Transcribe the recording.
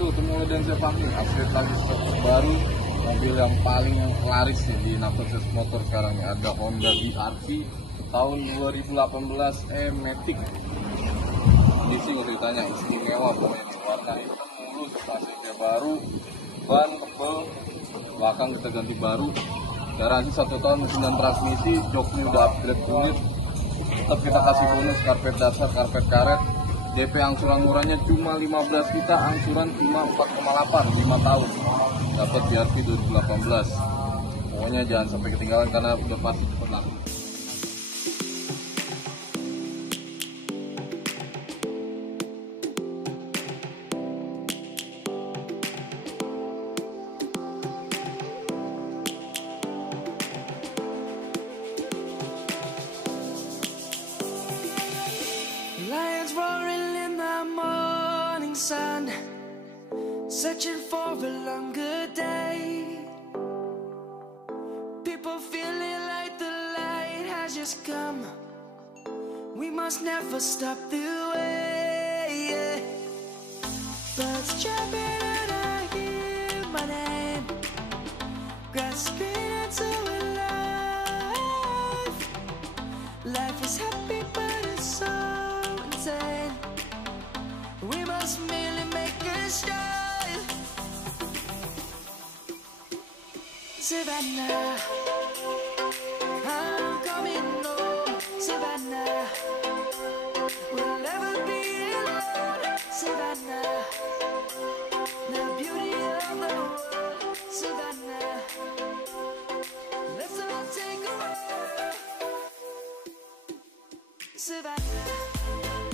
Tuh, semua dan saya panggil update lagi stok baru mobil yang paling laris nih di Nava Sukses Motor sekarang nih. Ada Honda BRV tahun 2018 Matic. Kondisi nggak ditanya, istimewa pokoknya nih. Warna hitam mulus, AC-nya baru, ban tebel, belakang kita ganti baru. Garansi 1 tahun mesin dan transmisi, joknya udah upgrade unit. Tetap kita kasih bonus karpet dasar, karpet karet. DP angsuran murahnya cuma 15 juta, angsuran cuma 4,8, 5 tahun. Dapat BRV 2018. Pokoknya jangan sampai ketinggalan karena udah pasti cepet laku. Lions roaring in the morning sun, searching for a longer day. People feeling like the light has just come. We must never stop the way. Birds chirping and I hear my name, grasping into a life. Life is happy but it's so insane. We must merely make a start. Savannah, I'm coming home. Savannah, we'll never be alone. Savannah, the beauty of the world. Savannah, let's all take a walk. Savannah.